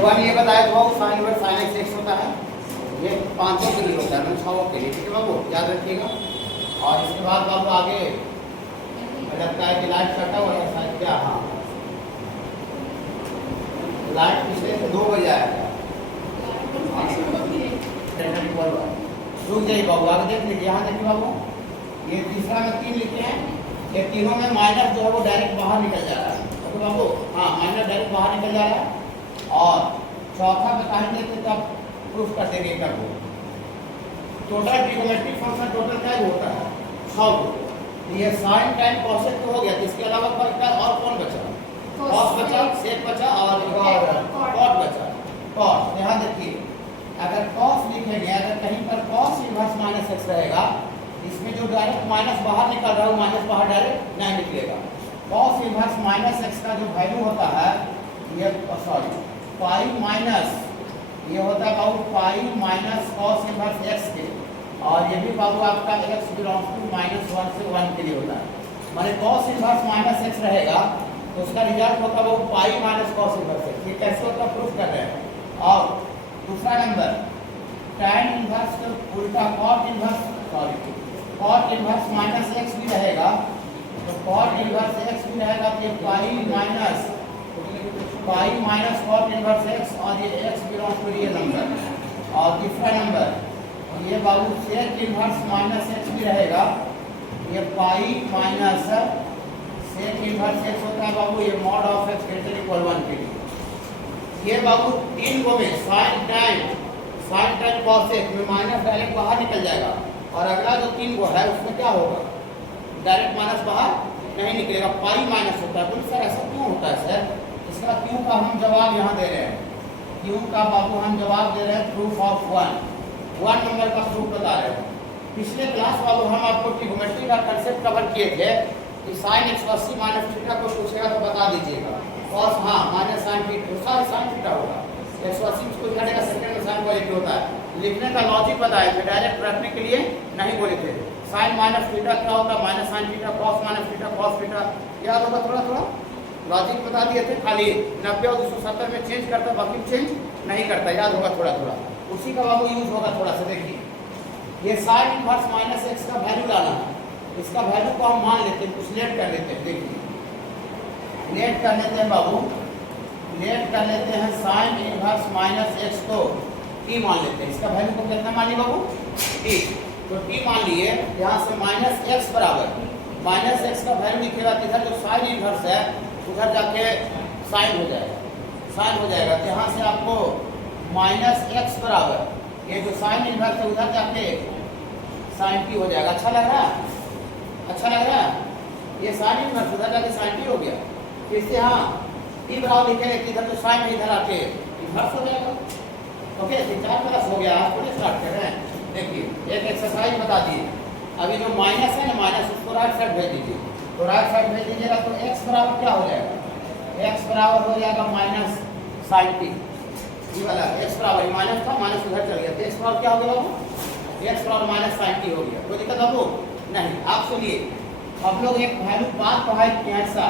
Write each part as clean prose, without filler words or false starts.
One ये बताया तो sine inverse sine x x होता है, ये 500 के लिए होता है, मतलब 6 के लिए, ठीक है बाबू, याद रखिएगा। और इसके बाद बाबू आगे लगता है कि लाइट कटा हुआ है शायद, क्या, हाँ लाइट पिछले से 2 बजे आया था, रुक जाइए बाबू, आगे देख लीजिए, यहाँ देखिए बाबू, ये तीसरा में 3 लिखे हैं, ये तीनों में माइनस जो है वो डायरेक्ट बाहर निकल जा रहा है, ओके बाबू, हाँ माइनस डायरेक्ट बाहर निकल जा रहा है। और चौथा में कहीं देते तब प्रूफ कर देंगे कर वो टोटल ट्रिग्नोमेट्रिक फंक्शन टोटल क्या होता है 6 को। ये साइन टाइम कॉसेक तो हो गया, इसके अलावा क्या और कौन बचा, कॉस बचा, सेक बचा और कॉट बचा। कॉस ध्यान देखिए, अगर कॉस लिखेंगे, अगर कहीं पर कॉस इनवर्स माइनस एक्स रहेगा, इसमें जो डायरेक्ट माइनस बाहर निकल रहा है वो माइनस बाहर डायरेक्ट नहीं निकलेगा। कॉस इनवर्स माइनस एक्स का जो वैल्यू होता है ये सॉरी पाई माइनस, ये होता है बाबू pi minus cos inverse x के, और ये भी बाबू आपका एक्स बिलोंग्स टू -1 से 1 के लिए होता है। माने कॉस इनवर्स माइनस एक्स रहेगा तो उसका रिजल्ट होता है वो पाई माइनस कॉस इनवर्स एक्स। ये कैसे होता है प्रूफ कर रहे हैं। और दूसरा नंबर tan इनवर्स का उल्टा cot inverse, sorry cot inverse minus X भी रहेगा, तो cot इनवर्स एक्स भी रहेगा तो ये pi minus cot inverse X, और ये X belongs to real number. और तीसरा नंबर ये बाबू सेक इनवर्स माइनस एक्स भी रहेगा, ये pi minus sec inverse X होता है बाबू ये mod of X greater equal 1 के लिए। ये बाबू 3 को में साइन टाइम कॉस एक्स में माइनस डायरेक्ट बाहर निकल जाएगा, और अगला जो 3 को है उसमें क्या होगा, डायरेक्ट माइनस बाहर नहीं निकलेगा, पाई माइनस होता है। तो सर ऐसा क्यों होता है सर, इसका क्यों का हम जवाब यहाँ दे रहे हैं, क्यों का बाबू हम जवाब दे रहे हैं प्रूफ ऑफ 1 नंबर का प्रूफ बता रहे हैं। पिछले क्लास बाबू हम आपको ट्रिग्नोमेट्री का कंसेप्ट कवर किए थे कि साइन 180 माइनस थीटा को पूछेगा तो बता दीजिएगा, कॉस हाँ माइनस साइन थीटा, सारा साइन थीटा होगा, 180 को घटेगा सेकंड में साइन पॉजिटिव होता है। लिखने का लॉजिक बताए थे, डायरेक्ट रखने के लिए नहीं बोले थे। साइन माइनस थीटा क्या होता है, minus sine theta, cos minus theta cos theta, याद होगा थोड़ा थोड़ा लॉजिक बता दिए थे। खाली 90 और 270 में चेंज करता, बाकी चेंज नहीं करता, याद होगा थोड़ा थोड़ा, उसी का बाबू यूज होगा थोड़ा सा। देखिए ये साइन इनवर्स माइनस एक्स का वैल्यू लाना है, इसका वैल्यू को हम मान लेते हैं, कुछ लेट कर लेते हैं। देखिए लेट कर लेते हैं बाबू, लेट कर लेते हैं साइन इनवर्स माइनस एक्स को टी मान लेते हैं, इसका वैल्यू को कितना मान लिए बाबू टी, तो टी मान लिए। यहाँ से माइनस एक्स बराबर माइनस एक्स का वैल्यू लिखेगा, इधर जो साइन इनवर्स है उधर जाके साइन हो जाएगा, साइन हो जाएगा। तो यहाँ से आपको माइनस एक्स बराबर ये जो साइन इनवर्स है उधर जाके साइन टी हो जाएगा। अच्छा लग रहा है, अच्छा लग रहा है, ये साइन इनवर्स उधर जाके साइन टी हो गया। इससे हाँ टी बराबर लिखेंगे कि इधर जो साइन है इधर आके इनवर्स हो जाएगा। ओके 4 प्लस हो गया, आप थोड़े स्टार्ट कर रहे हैं। देखिए एक एक्सरसाइज बता दिए, अभी जो माइनस है ना माइनस उसको राइट साइड भेज दीजिए, तो राइट साइड भेज दीजिएगा तो एक्स बराबर क्या हो जाएगा, एक्स बराबर हो जाएगा माइनस साइन टी, ये वाला एक्स बराबर माइनस था, माइनस उधर चल गया तो एक्स बराबर क्या हो गया बाबू, एक्स बराबर माइनस साइन टी हो गया। कोई दिक्कत बाबू नहीं। आप सुनिए, अब लोग एक वैल्यू बात पढ़ाई कि ऐसा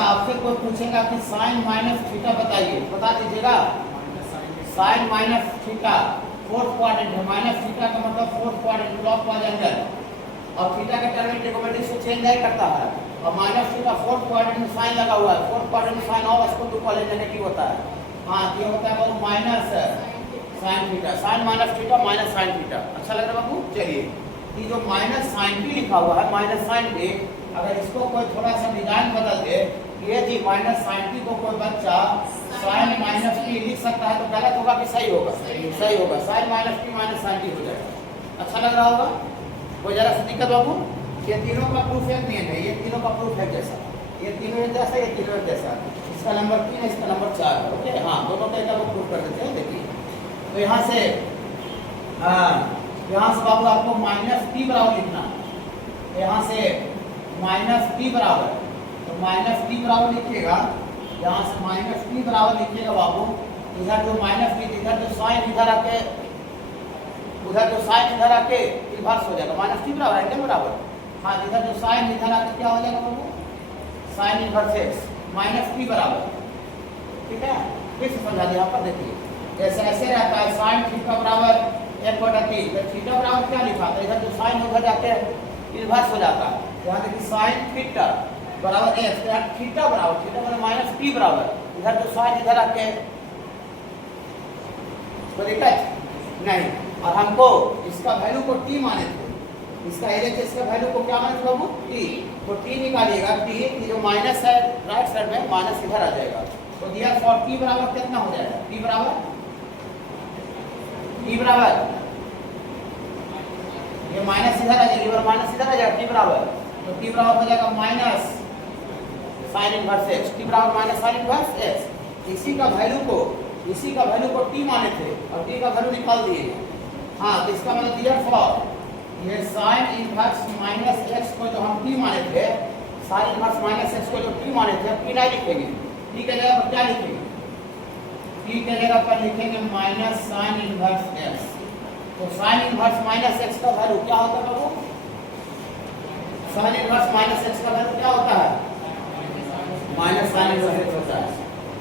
आपसे कोई पूछेगा कि साइन माइनस थीटा बताइए, बता दीजिएगा sine minus theta fourth quadrant है, माइनस थीटा का मतलब फोर्थ क्वाड्रेंट क्लॉकवाइज एंगल, और थीटा का टर्म ट्रिग्नोमेट्री से चेंज नहीं करता है, और माइनस थीटा फोर्थ क्वाड्रेंट में साइन लगा हुआ है, फोर्थ क्वाड्रेंट में साइन और इसको टू कॉलेज नेगेटिव होता है। हाँ ये होता है वो minus sine theta, sine minus theta minus sine theta. अच्छा लग रहा है बाबू। चलिए ये जो माइनस साइन टी लिखा हुआ है माइनस साइन टी, अगर इसको कोई थोड़ा सा डिजाइन बदल दे, ये जी माइनस साइन टी को कोई बच्चा साइन माइनस टी लिख सकता है तो गलत होगा कि सही होगा, सही होगा, sine minus T minus sine T हो जाएगा। अच्छा लग रहा होगा, कोई जरा सा दिक्कत बाबू। ये तीनों का प्रूफ एक नहीं है, ये तीनों का प्रूफ है जैसा, ये तीनों एक जैसा, ये तीनों एक जैसा, इसका नंबर 3 है, इसका नंबर 4 है। ओके हाँ दोनों का एक प्रूफ कर देते हैं। देखिए तो यहाँ से यहाँ से बाबू आपको माइनस टी बराबर लिखना, यहाँ से माइनस टी बराबर, तो माइनस टी बराबर लिखिएगा, यहाँ से माइनस टी बराबर लिखिएगा बाबू, इधर जो माइनस टी इधर जो साइन इधर आके उधर जो साइन इधर आके इन्वर्स हो जाएगा, माइनस टी बराबर है क्या बराबर, हाँ इधर जो साइन इधर आके क्या हो जाएगा बाबू sine inverse x, minus t बराबर ठीक है, फिर से समझा दिया। यहाँ पर देखिए जैसे ऐसे रहता है साइन थीटा बराबर 1/3, तो थीटा बराबर क्या लिखा था, इधर जो साइन उधर जाके इन्वर्स हो जाता है। यहाँ देखिए साइन थीटा बराबर x, तो यहाँ थीटा बराबर माइनस टी बराबर, इधर जो साइन इधर आके तो दिक्कत नहीं। और हमको इसका वैल्यू को टी माने थे, इसका एलएचएस का वैल्यू को क्या माने थे बाबू, टी। तो टी निकालिएगा, टी की जो माइनस है राइट साइड में माइनस इधर आ जाएगा, तो दिया फॉर टी बराबर कितना हो जाएगा, टी बराबर ये माइनस इधर आ जाएगी और माइनस इधर आ जाएगा, टी बराबर, तो टी बराबर हो जाएगा minus sign inverse x, T बराबर माइनस साइन इनवर्स एक्स। इसी का वैल्यू को टी माने थे और टी का वैल्यू निकाल दिए। हाँ, तो इसका मतलब दिया फॉर ये साइन इनवर्स माइनस एक्स को जो हम टी माने थे, साइन इनवर्स माइनस एक्स को जो टी माने थे, टी नहीं लिखेंगे, टी के जगह पर क्या लिखेंगे, टी के जगह पर लिखेंगे माइनस साइन इनवर्स एक्स। तो साइन इनवर्स माइनस एक्स का वैल्यू क्या होता है बाबू, साइन इनवर्स माइनस एक्स का वैल्यू क्या होता है, माइनस साइन इनवर्स एक्स होता है।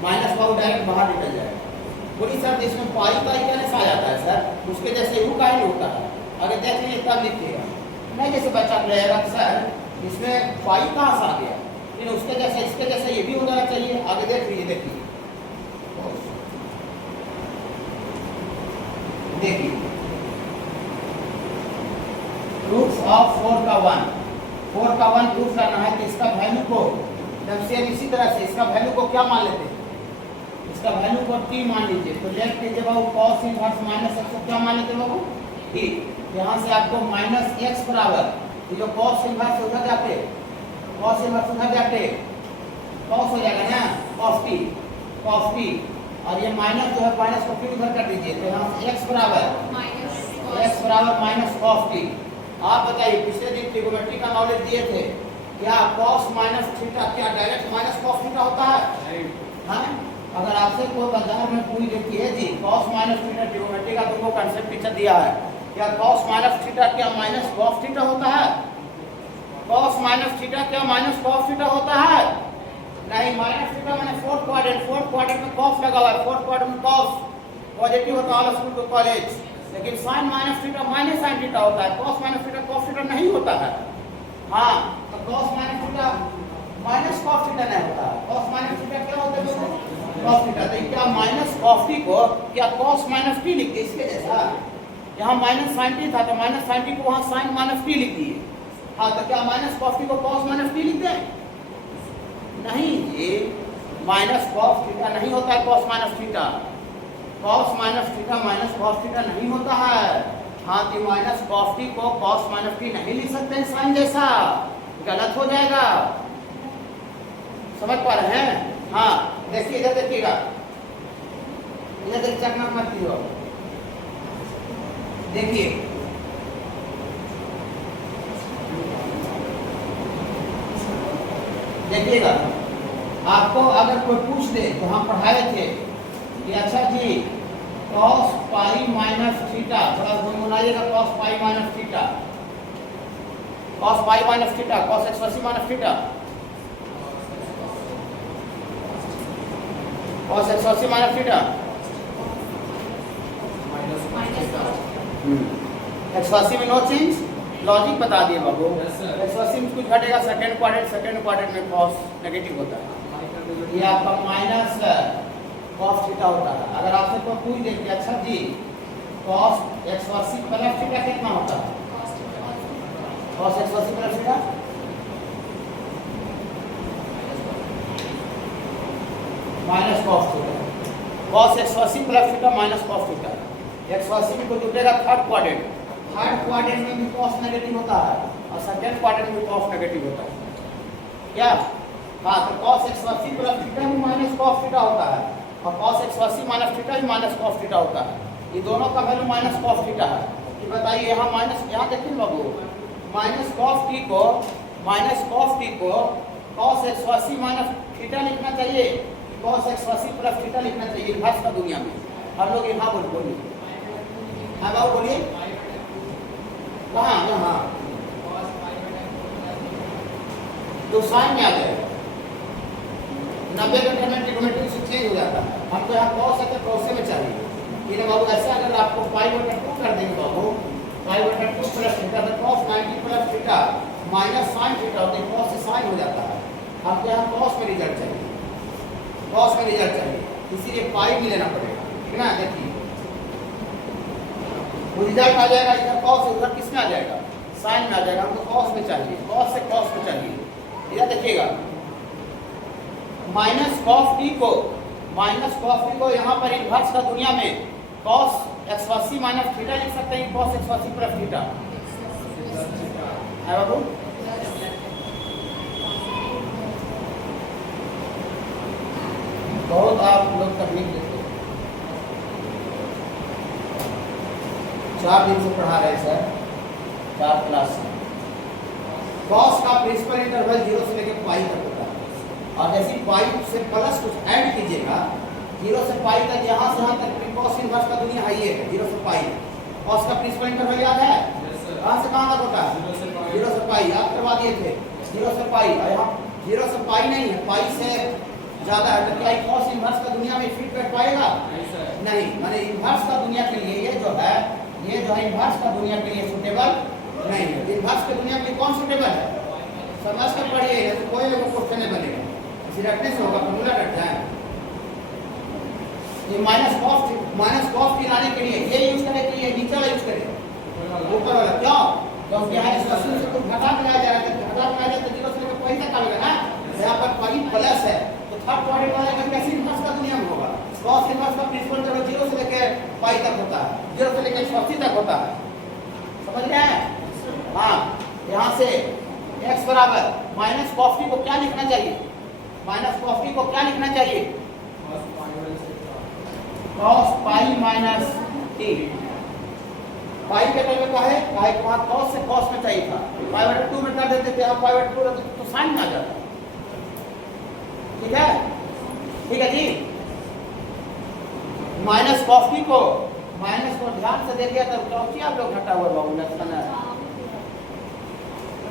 माइनस बाबू डायरेक्ट बाहर निकल जाएगा। बोली सर इसमें पाई का क्या आ जाता है सर, उसके जैसे यू का ही होता है, अगर देख लीजिए तब लिखिएगा। नहीं जैसे बच्चा कहेगा सर इसमें पाई कहाँ से आ गया, लेकिन उसके जैसे इसके जैसे ये भी होना चाहिए। आगे देख लीजिए, देखिए रूट्स ऑफ 4 का 1 प्रूफ करना है, तो इसका वैल्यू को जब से इसी तरह से इसका वैल्यू को क्या मान लेते हैं, इसका वैल्यू को टी मान लीजिए। तो लेट कीजिए बाबू cos इनवर्स माइनस एक्स को क्या मान लेते हैं बाबू, टी। यहाँ से आपको माइनस एक्स बराबर ये जो cos इनवर्स उधर जाके cos इनवर्स उधर जाके cos हो जाएगा ना, cos t, और ये माइनस जो है माइनस को फिर उधर कर दीजिए। तो यहाँ से x बराबर माइनस cos t। आप बताइए पिछले दिन ट्रिगोनोमेट्री का नॉलेज दिए थे, क्या cos माइनस थीटा क्या डायरेक्ट माइनस cos थीटा होता है? हाँ, अगर आपसे कोई बाजार में पूछ देती है जी cos माइनस थीटा ट्रिगोनोमेट्री का तुमको कांसेप्ट टीचर दिया है, क्या cos माइनस थीटा क्या माइनस cos थीटा होता है? cos माइनस थीटा क्या माइनस cos थीटा होता है? नहीं, माइनस थीटा मैंने फोर्थ क्वाड्रेंट में cos लगा हुआ है, फोर्थ क्वाड्रेंट में cos पॉजिटिव होता है स्कूल को कॉलेज। लेकिन sin minus theta minus sin theta होता है, cos minus theta cos theta नहीं होता है। हाँ, तो cos minus theta minus cos theta नहीं होता है, cos माइनस थीटा क्या होता है cos थीटा। तो क्या माइनस cos t को क्या cos माइनस t लिख दिए इसके जैसा, यहाँ माइनस sin t था तो माइनस sin t को वहाँ sin माइनस t लिख दिए। हाँ, तो क्या माइनस cos t को cos माइनस t लिखते हैं? नहीं, ये माइनस cos थीटा नहीं होता है, cos minus theta, cos minus theta minus cos theta नहीं होता है। हाँ, तो माइनस cos t को cos माइनस t नहीं लिख सकते हैं साइन जैसा, गलत हो जाएगा। समझ पा रहे हैं? हाँ, देखिए इधर देखिएगा, इधर चकना मत कीजिए, देखिए देखिएगा। आपको अगर कोई पूछ दे तो हम पढ़ाए थे कि अच्छा जी cos पाई माइनस थीटा, थोड़ा गुनगुनाइएगा, cos pi minus theta, cos pi minus theta, cos x minus theta, cos x minus theta, x में नो चेंज, लॉजिक बता दिए बाबू। x में कुछ घटेगा, सेकंड क्वाड्रेंट में cos नेगेटिव होता है, ये आपका माइनस cos थीटा होता है। अगर आपसे कोई पूछ दे कि अच्छा जी cos x प्लस थीटा कितना होता है, cos x plus theta minus cos theta, cos x plus theta minus cos theta. x में को जुटेगा थर्ड क्वाड्रेंट में भी cos नेगेटिव होता है और सेकंड क्वाड्रेंट में cos नेगेटिव होता है क्या? हाँ, तो cos x प्लस थीटा भी माइनस cos थीटा होता है और cos x माइनस थीटा भी माइनस cos थीटा होता है। ये दोनों का वैल्यू माइनस cos थीटा है। ये बताइए यहाँ माइनस, यहाँ देखिए बाबू, माइनस cos t को cos x माइनस थीटा लिखना चाहिए, cos x प्लस थीटा लिखना चाहिए इनवर्स का दुनिया में। हम लोग यहाँ बोलिए, हाँ बाबू बोलिए, कहाँ यहाँ तो साइन में आ जाएगा, 90 का टर्म ट्रिग्नोमेट्री से चेंज हो जाता है। हमको यहाँ कॉस है तो कॉस में चाहिए। ये ना बाबू ऐसा अगर आपको पाई/2 कर देंगे बाबू, पाई/2 प्लस थीटा, तो cos 90 plus theta minus sin theta होता है, cos से sin हो जाता है। हमको यहाँ cos में रिजल्ट चाहिए, cos में रिजल्ट चाहिए, इसीलिए पाई भी लेना पड़ेगा, ठीक ना। देखिए वो रिजल्ट आ जाएगा, इधर cos उधर किस में आ जाएगा, sin में आ जाएगा। हमको cos में चाहिए, cos से cos में चाहिए। इधर देखिएगा माइनस cos t को यहाँ पर इनवर्स का दुनिया में cos 180 माइनस थीटा लिख सकते हैं, cos 180 प्लस थीटा है बाबू। बहुत आप लोग तकलीफ देते हैं, 4 दिन से पढ़ा रहे सर, 4 क्लास से। cos का प्रिंसिपल इंटरवल 0 से लेकर पाई तक होता है, और जैसे पाई से प्लस कुछ ऐड कीजिएगा 0 से पाई तक, यहाँ से यहाँ तक cos इनवर्स का दुनिया है, ये 0 से पाई। cos का प्रिंसिपल इंटरवल याद है, कहाँ से कहाँ तक होता है, 0 से पाई, याद करवा दिए थे 0 से पाई। और यहाँ 0 से पाई नहीं है, पाई से ज़्यादा है, तो क्या cos इनवर्स का दुनिया में फिट कर पाएगा, नहीं। माने इनवर्स का दुनिया के लिए ये जो है इनवर्स का दुनिया के लिए सूटेबल नहीं है। इनवर्स के दुनिया के लिए कौन सूटेबल है, समझ कर पढ़िए, तो कोई भी क्वेश्चन नहीं बनेगा, रटने से होगा, फॉर्मूला रट जाए। ये माइनस कॉस टी लाने के लिए ये यूज करने के लिए नीचे वाला यूज करें, ऊपर वाला क्यों, क्योंकि यहाँ इस वस्तु से कुछ घटा दिया जाएगा, घटा दिया जाए तो 0 से लेकर पाई तक आएगा ना। यहाँ पर पाई प्लस है तो थर्ड क्वाड्रेंट वाला का कैसे इनवर्स का दुनिया में होगा, cos इनवर्स का प्रिंसिपल इंटरवल 0 से लेकर पाई तक होता है, 0 से लेकर 180 तक होता है, समझ रहे हैं। हाँ, यहाँ से x बराबर माइनस कॉस टी को क्या लिखना चाहिए, माइनस कॉस टी को क्या लिखना चाहिए, cos पाई माइनस टी। पाई के टर्म में क्या है, वहाँ cos से cos में चाहिए था, पाई/2 में कर देते थे, आप पाई/2 तो sin में आ जाता। ठीक है, ठीक है जी। माइनस cos टी को ध्यान से देखिए, तब cos टी आप लोग घटा हुआ बाबू लक्षण है,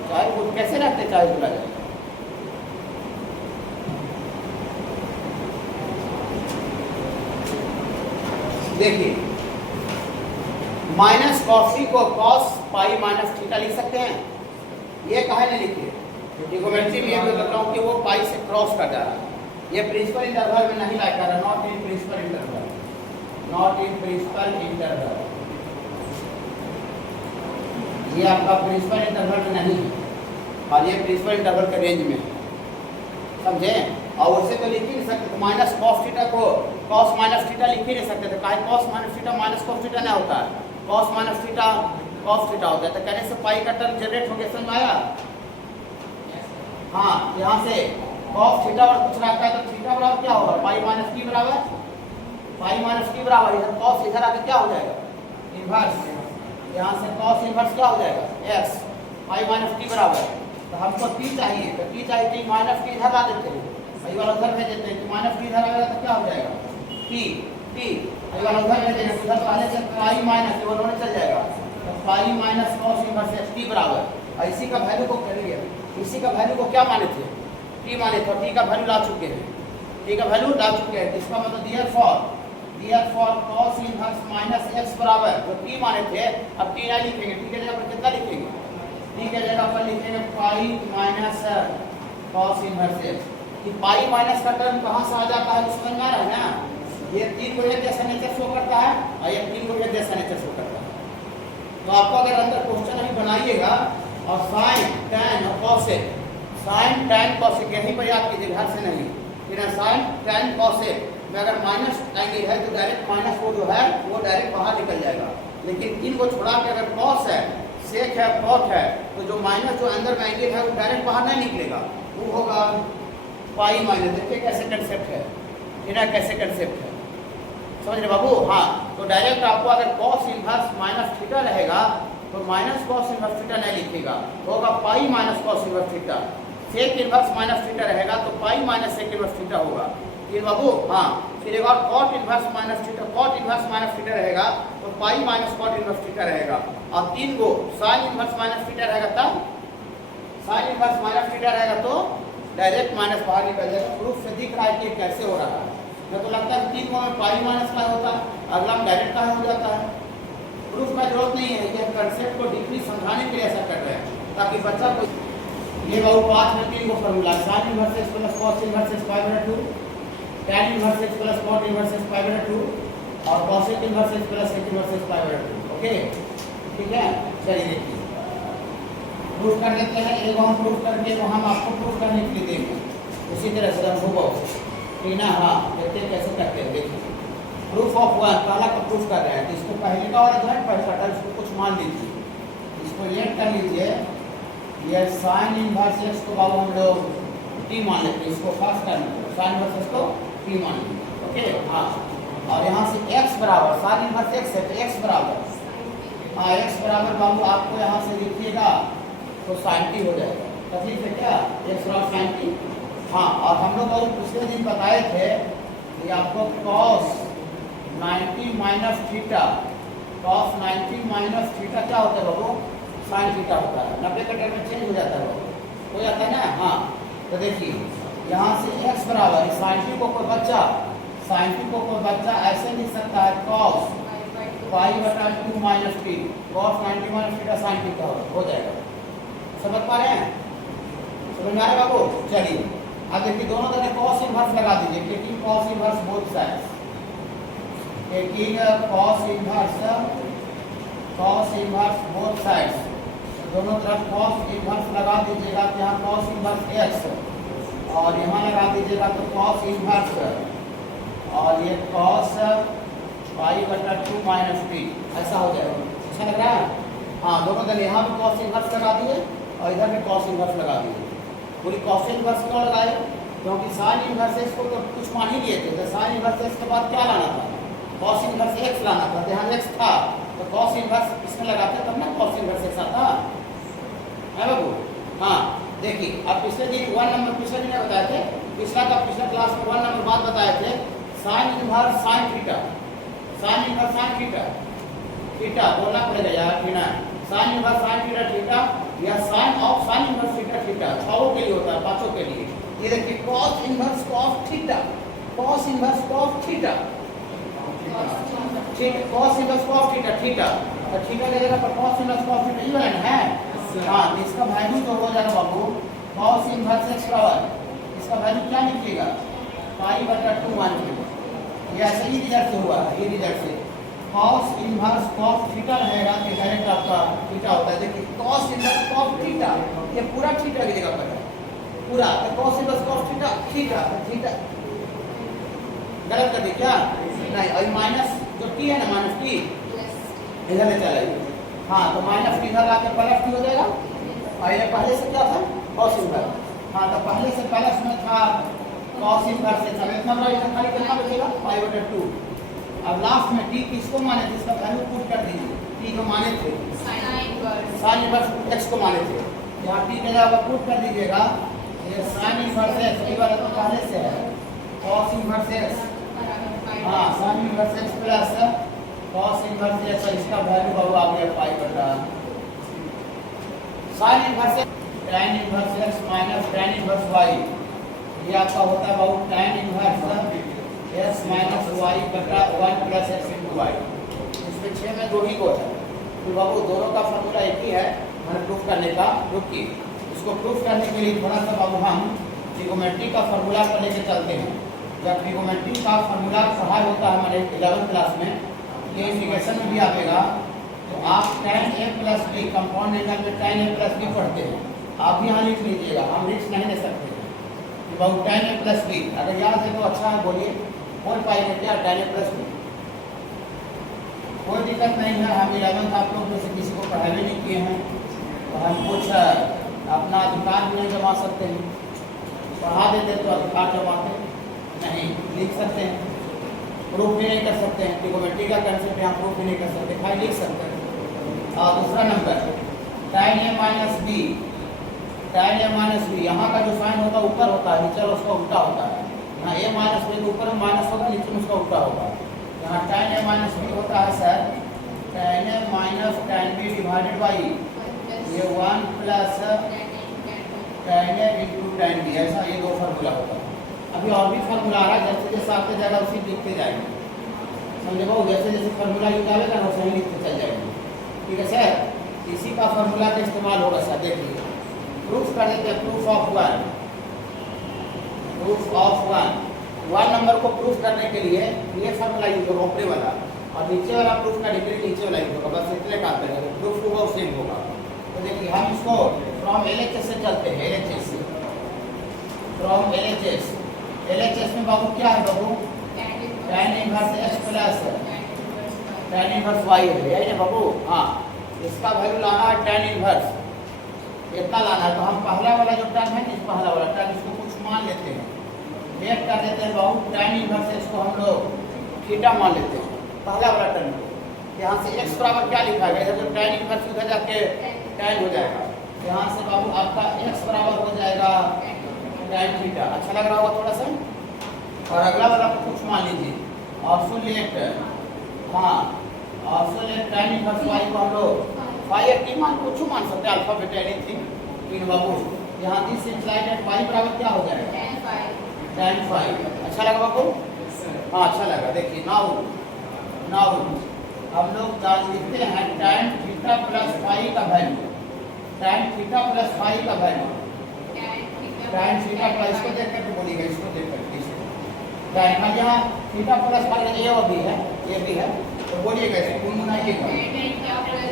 चाहे वो कैसे रखते चाहे बोला जाए। देखिए माइनस cos टी को cos पाई माइनस थीटा लिख सकते हैं, ये कहे नहीं लिखिए, ट्रिग्नोमेट्री में मैं बता रहा हूँ कि वो पाई से क्रॉस कर जा रहा है, ये प्रिंसिपल इंटरवल में नहीं लाया कर रहा, not in principle interval, not in principle interval, ये आपका प्रिंसिपल इंटरवल में नहीं है, और ये प्रिंसिपल इंटरवल के रेंज में, समझे। और उससे तो लिख ही नहीं सकते, तो माइनस cos थीटा को cos माइनस थीटा लिख ही नहीं सकते थे, काहे cos minus theta minus cos theta नहीं होता है, cos minus theta cos theta होता है, तो कहने से पाई का टर्म जनरेट हो गया, समझ में आया। हाँ, यहाँ से cos थीटा और कुछ रहता है तो थीटा बराबर क्या होगा, पाई माइनस टी बराबर, पाई माइनस टी बराबर, इधर cos इधर आके क्या हो जाएगा, इनवर्स, यहाँ से cos इनवर्स क्या हो जाएगा x, पाई माइनस टी बराबर। तो हमको t चाहिए, तो t चाहिए तो माइनस टी इधर ला देते हैं, पाई वाला उधर भेज देते हैं, तो माइनस टी इधर आएगा तो क्या हो जाएगा t, पाई वाला उधर भेजेंगे, उधर पहले से पाई माइनस ये वाला चल जाएगा, तो pi minus cos inverse x t बराबर। इसी का वैल्यू को करिए, इसी का वैल्यू को क्या माने थे, t माने थे, t का वैल्यू ला चुके हैं, t का वैल्यू ला चुके हैं, इसका मतलब therefore cos inverse minus x बराबर, जो t माने थे, अब t नहीं लिखेंगे, t के जगह पर कितना लिखेंगे, t के जगह पर लिखेंगे पाई माइनस cos इनवर्स x। कि पाई माइनस का टर्म कहाँ से आ जाता है, समझ में आ रहा है ना, ये 3 को एक जैसा नेचर शो करता है, और ये 3 को एक जैसा नेचर शो करता है। तो आपको अगर अंदर क्वेश्चन अभी बनाइएगा और साइन tan और कॉसेक, साइन tan कॉसेक यहीं पर याद कीजिए, घर से नहीं, फिर साइन tan कॉसेक में अगर माइनस एंगल है तो डायरेक्ट माइनस वो जो है वो डायरेक्ट बाहर निकल जाएगा, लेकिन इनको छोड़ा के अगर कॉस है, सेक है, कॉट है, तो जो माइनस जो अंदर में एंगल है वो डायरेक्ट बाहर नहीं निकलेगा, वो होगा पाई माइनस। देखिए कैसे कंसेप्ट है, इन्हें कैसे कंसेप्ट है, समझ रहे बाबू। हाँ, तो डायरेक्ट आपको अगर cos इनवर्स माइनस थीटा रहेगा तो माइनस cos इनवर्स थीटा नहीं लिखेगा, होगा pi minus cos inverse theta. Sec inverse minus theta रहेगा तो pi minus sec inverse theta होगा, ठीक बाबू। हाँ, फिर एक और cot inverse minus theta, cot inverse minus theta रहेगा तो pi minus cot inverse theta रहेगा, और 3 को sin इनवर्स माइनस थीटा रहेगा, तब sin इनवर्स माइनस थीटा रहेगा तो डायरेक्ट माइनस बाहर निकल जाएगा। प्रूफ से दिख रहा है कि कैसे हो रहा है। मैं तो लगता है 3 में पाई माइनस का होता, अगला में डायरेक्ट का हो जाता है। प्रूफ का जरूरत नहीं है, ये कंसेप्ट को डीपली समझाने के लिए ऐसा कर रहे हैं ताकि बच्चा को ये बहु 5 में 3 को formula sin inverse x plus cos inverse x पाई बटा 2, tan inverse x plus cot inverse x पाई बटा 2 और cosec inverse x plus sec inverse x पाई बटा 2। ओके ठीक है, चलिए देखिए प्रूफ कर लेते हैं। एक हम प्रूफ करके तो हम आपको प्रूफ करने के लिए देंगे उसी तरह से हम होगा ठीक ना। हाँ देखते हैं कैसे करते हैं। देखिए प्रूफ ऑफ वन पहला का प्रूफ कर रहे हैं तो इसको पहले का वाला जो है पहले का इसको कुछ मान लीजिए, इसको लेट कर लीजिए। ये साइन इनवर्स x को बाबू हम लोग t मान लेते हैं, इसको फर्स्ट करना साइन इनवर्स x को t मान लेते। ओके हाँ, और यहाँ से x बराबर साइन इनवर्स x है तो x बराबर हाँ x बराबर बाबू आपको यहाँ से लिखिएगा तो sin t हो जाएगा। तकलीफ है क्या, x बराबर sin t। हाँ और हम लोग बाबू पिछले दिन बताए थे कि आपको cos 90 minus theta, cos 90 minus theta क्या होता है बाबू, साइन थीटा होता है। 90 का टर्म में चेंज हो जाता है बाबू, हो जाता है ना। हाँ तो देखिए यहाँ से x बराबर साइन टी को कोई बच्चा ऐसे लिख सकता है cos पाई बटा 2 minus T, cos 90 minus theta sine theta हो जाएगा। समझ पा रहे हैं, समझ आ रहे बाबू। चलिए अब देखिए दोनों तरह cos इनवर्स लगा दीजिए, taking cos inverse both sides, taking cos inverse both sides, दोनों तरफ cos इनवर्स लगा दीजिएगा तो यहाँ cos इनवर्स x और यहाँ लगा दीजिएगा तो cos इनवर्स और ये cos पाई बटा 2 माइनस टी, ऐसा हो जाएगा। अच्छा लग रहा है। हाँ दोनों तरफ यहाँ भी cos इनवर्स लगा दिए और इधर भी cos इनवर्स लगा दिए। पूरी cos इनवर्स क्यों लगाए, क्योंकि sin इनवर्स x को तो कुछ मान ही लिए थे, तो sin इनवर्स x के बाद क्या लाना था, cos इनवर्स x लाना था। यहाँ x था तो cos इनवर्स इसमें लगाते तब ना cos इनवर्स x आता है बाबू। हाँ देखिए अब पिछले दिन 1 नंबर पिछले दिन बताए थे, पिछला क्लास में 1 नंबर बाद बताए थे sin inverse sin theta, sin inverse sin theta, theta बोलना पड़ेगा यार, theta sin inverse sin theta theta या sin of sin inverse theta theta छहों के लिए होता है, पांचों के लिए। ये देखिए cos inverse cos theta, cos inverse cos theta, ठीक cos inverse cos theta theta, तो थीटा ले लेगा पर cos inverse cos theta even है। हाँ इसका वैल्यू तो हो जाएगा बाबू cos इनवर्स x बराबर, इसका वैल्यू क्या लिखिएगा पाई बटा 2 मान लीजिए। ये ऐसे ही रिजल्ट से हुआ है, ये रिजल्ट से cos इनवर्स cos थीटा रहेगा कि डायरेक्ट आपका थीटा होता है। देखिए cos इनवर्स cos थीटा, ये पूरा थीटा की जगह पर है पूरा, तो cos inverse cos theta theta theta गलत कर दी क्या नहीं, और माइनस जो t है ना माइनस t इधर ले चला। हाँ तो माइनस टी इधर आके प्लस टी हो जाएगा और ये पहले से क्या था cos इनवर्स। हाँ तो पहले से प्लस में था cos इनवर्स से सब इतना बड़ा इधर खाली कितना बचेगा पाई बटा 2। अब लास्ट में t किसको माने थे, इसका वैल्यू पुट कर दीजिए, t को माने थे sin इनवर्स x को माने थे, यहाँ t के जगह पुट कर दीजिएगा। ये sin इनवर्स x ये वाला तो पहले से है cos इनवर्स x, हाँ sin inverse x plus cos inverse x, इसका वैल्यू बाबू आ गया पाई बटा sin inverse tan inverse x minus tan inverse y, ये आपका होता है बाबू tan inverse x minus y बटा 1 प्लस x इंटू y। इसमें 6 में 2 ही को है तो बाबू दोनों का फॉर्मूला एक ही है मैंने प्रूफ करने का। रुकिए इसको प्रूफ करने के लिए थोड़ा सा बाबू हम ट्रिगोनोमेट्री का फॉर्मूला पर लेके चलते हैं। जब ट्रिगोनोमेट्री का फॉर्मूला पढ़ाई होता है हमारे 11th क्लास में, ये इंटीग्रेशन में भी आएगा तो आप tan a plus b compound angle में tan a प्लस b पढ़ते हैं, आप भी यहाँ लिख लीजिएगा, हम रिस्क नहीं ले सकते कि बहुत tan a प्लस b अगर याद है तो अच्छा है, बोलिए बोल पाएंगे क्या tan a प्लस b। कोई दिक्कत नहीं है, हम 11th आप लोग में से किसी को पढ़ाई नहीं किए हैं तो हम कुछ अपना अधिकार भी नहीं जमा सकते हैं, पढ़ा देते तो अधिकार जमाते नहीं, लिख सकते हैं, प्रूफ भी नहीं कर सकते हैं। ट्रिगोनोमेट्री का कंसेप्ट यहाँ प्रूफ भी नहीं कर सकते, खाली लिख सकते हैं। और दूसरा number tan a minus b, tan a minus b यहाँ का जो साइन होता है ऊपर होता है, नीचे उसका उल्टा होता है। यहाँ a माइनस b ऊपर में माइनस होगा, नीचे में उसका उल्टा होगा। यहाँ tan a माइनस b होता है sir tan a minus tan b divided by ये 1 plus tan a into tan b, ऐसा ये दो फार्मूला होता है। अभी और भी फार्मूला आ रहा है, जैसे जैसे आते जाएगा उसी लिखते जाएंगे, समझे भाऊ, जैसे जैसे फार्मूला यूज आएगा ना वैसे ही लिखते चल जाएंगे, ठीक है सर। इसी का फार्मूला का इस्तेमाल होगा सर। देखिए प्रूफ कर देते हैं, proof of one, proof of one number को प्रूफ करने के लिए ये फार्मूला यूज होगा ऊपरे वाला, और नीचे वाला प्रूफ का डिग्री नीचे वाला यूज होगा, बस इतने काम करेंगे, प्रूफ होगा सेम होगा। तो देखिए हम इसको फ्रॉम LHS से चलते हैं, LHS से, फ्रॉम LHS में बाबू क्या है बाबू, tan inverse x plus tan inverse y है ना बाबू। हाँ, इसका वैल्यू लाना है tan इनवर्स, इतना लाना है। तो हम पहला वाला जो टर्म है, इस पहला वाला टर्म इसको कुछ मान लेते हैं, वेट कर देते हैं बाबू, tan इनवर्स इसको हम लोग थीटा मान लेते हैं, पहला वाला टर्म को। यहाँ से x बराबर क्या लिखा गया है, जब tan इनवर्स उधर जाके tan हो जाएगा, यहाँ से बाबू आपका x बराबर हो जाएगा tan थीटा। अच्छा लग रहा होगा थोड़ा सा। और अगला वाला कुछ मान लीजिए, ऑब्सोल्यूट, हाँ ऑब्सोल्यूट tan इनवर्स y को हम लोग फाई मान कुछ मान सकते हैं, अल्फा बीटा एनीथिंग। फिर बाबू यहाँ दिस इम्प्लाइड दैट y बराबर क्या हो जाएगा, tan फाई। अच्छा लगा बाबू, हाँ अच्छा लगा। देखिए नाउ हम लोग लिखते हैं tan थीटा प्लस फाई का value, tan theta plus phi का वैल्यू, tan थीटा प्लस, इसको देख करके बोलिएगा, इसको देख करके tan का यहाँ थीटा प्लस फाई ये भी है, ये भी है, तो बोलिएगा इसको गुण बनाइएगा,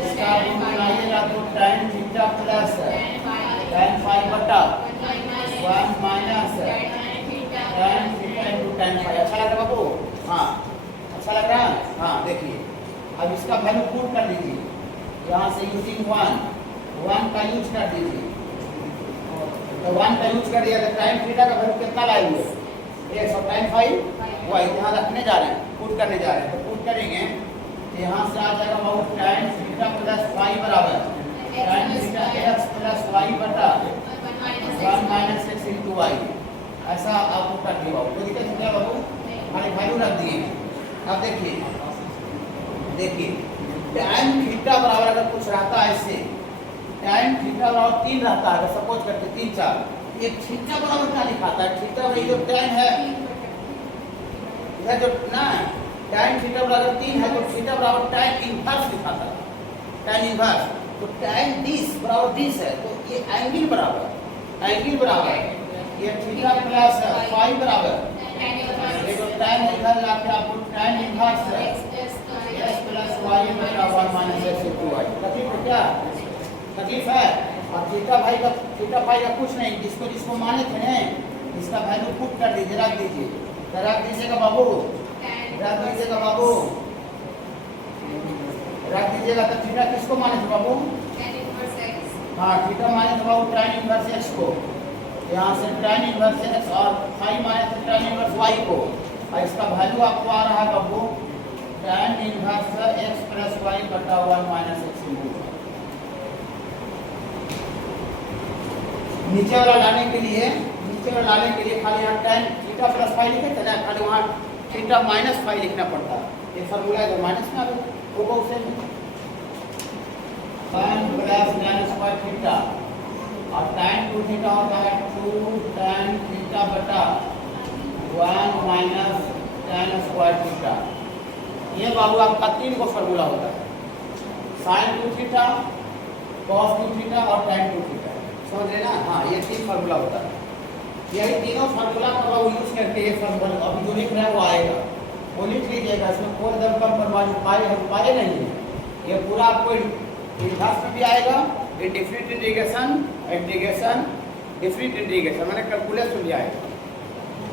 इसका गुण बनाइएगा तो tan theta plus tan phi बटा 1 minus tan theta into tan phi. अच्छा लग रहा है बाबू, हाँ अच्छा लग रहा है। हाँ देखिए अब इसका वैल्यू पुट कर दीजिए, यहाँ से यूजिंग 1 का यूज कर दीजिए, तो 1 का यूज कर दिया तो tan थीटा का वैल्यू कितना लाएंगे, 100 tan फाई y यहाँ रखने जा रहे हैं, पुट करने जा रहे हैं, तो पुट करेंगे यहाँ से आ जाएगा बाबू tan थीटा प्लस फाई बराबर tan theta x plus y बटा 1 माइनस x इंटू y। ऐसा आप कर दिए बाबू, तो दिक्कत क्या बाबू, हमारे वैल्यू रख दिए। अब देखिए tan थीटा बराबर अगर कुछ रहता है इससे, tan थीटा बराबर 3 रहता है, सपोज करते 3 4, ये थीटा बराबर क्या लिखाता है, थीटा वही जो tan है इधर जो ना, tan थीटा बराबर 3 है तो थीटा बराबर tan इनवर्स लिखाता है, tan इनवर्स। तो tan दिस बराबर दिस है, तो ये एंगल बराबर ये थीटा प्लस फाई बराबर, ये जो tan इधर लाके आपको tan inverse x plus y बटा 1 माइनस x इंटू y। तकलीफ है। और थीटा फाई का कुछ नहीं, जिसको माने थे ना, इसका वैल्यू पुट कर दीजिए, रख दीजिएगा बाबू, रख दीजिएगा। तो थीटा किसको माने थे बाबू, हाँ थीटा माने थे बाबू tan इनवर्स x को, यहाँ से tan इनवर्स x, और फाई माने थे tan इनवर्स y को, और इसका वैल्यू आपको आ रहा है बाबू tan inverse x plus y बटा 1 माइनस x इंटू। नीचे वाला लाने के लिए खाली यहाँ tan थीटा प्लस फाई लिखे थे ना, खाली वहाँ थीटा माइनस फाई लिखना पड़ता है। ये फार्मूला है तो माइनस में आ गया, होगा उसे 1 प्लस tan स्क्वायर थीटा, और tan 2 थीटा होता है 2 tan थीटा बटा 1 माइनस tan स्क्वायर थीटा। ये बाबू आपका 3 को फार्मूला होता है, sin 2 थीटा, cos 2 थीटा और tan 2 थीटा, समझ रहे ना। हाँ ये 3 फार्मूला होता है, यही तीनों फार्मूला का वो यूज करके ये फार्मूला अभी जो लिख रहा है वो आएगा, वो लिख लीजिएगा, इसमें कोई दर कम परवाह पाए नहीं है। ये पूरा आपको इनवर्स में भी आएगा, डिफरेंट इंटीग्रेशन मैंने कैलकुलेशन भी आएगा,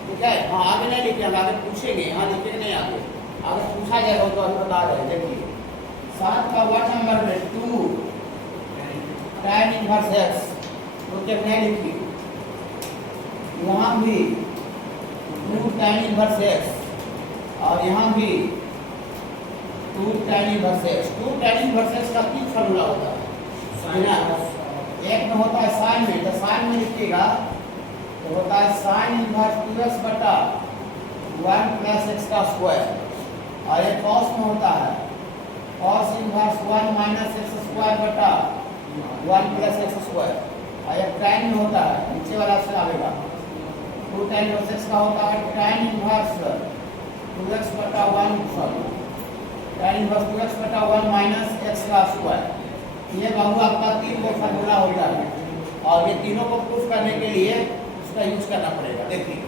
ठीक है। हाँ आगे नहीं लिखेंगे, आगे पूछेंगे, यहाँ लिखेंगे नहीं, आगे पूछा जाएगा तो अभी बता रहे हैं। देखिए 7 का वाट नंबर में 2 tan इनवर्स x, तो क्या नहीं लिखिए, यहाँ भी 2 tan इनवर्स x, और यहाँ भी 2 tan inverse x। 2 tan inverse x का 3 फार्मूला होता है, एक में होता है साइन में, तो साइन में लिखिएगा तो होता है साइन इनवर्स 2x बटा 1 प्लस x का स्क्वायर, और एक कॉस में होता है cos inverse 1 minus x square बटा 1 प्लस x स्क्वायर, और एक tan में होता है, नीचे वाला से आएगा 2 tan inverse x का होता है tan inverse 2x बटा 1 सॉरी tan inverse 2x बटा 1 माइनस x का स्क्वायर। ये बाबू आपका 3 का फार्मूला होता है और ये तीनों को प्रूफ करने के लिए इसका यूज करना पड़ेगा। देखिए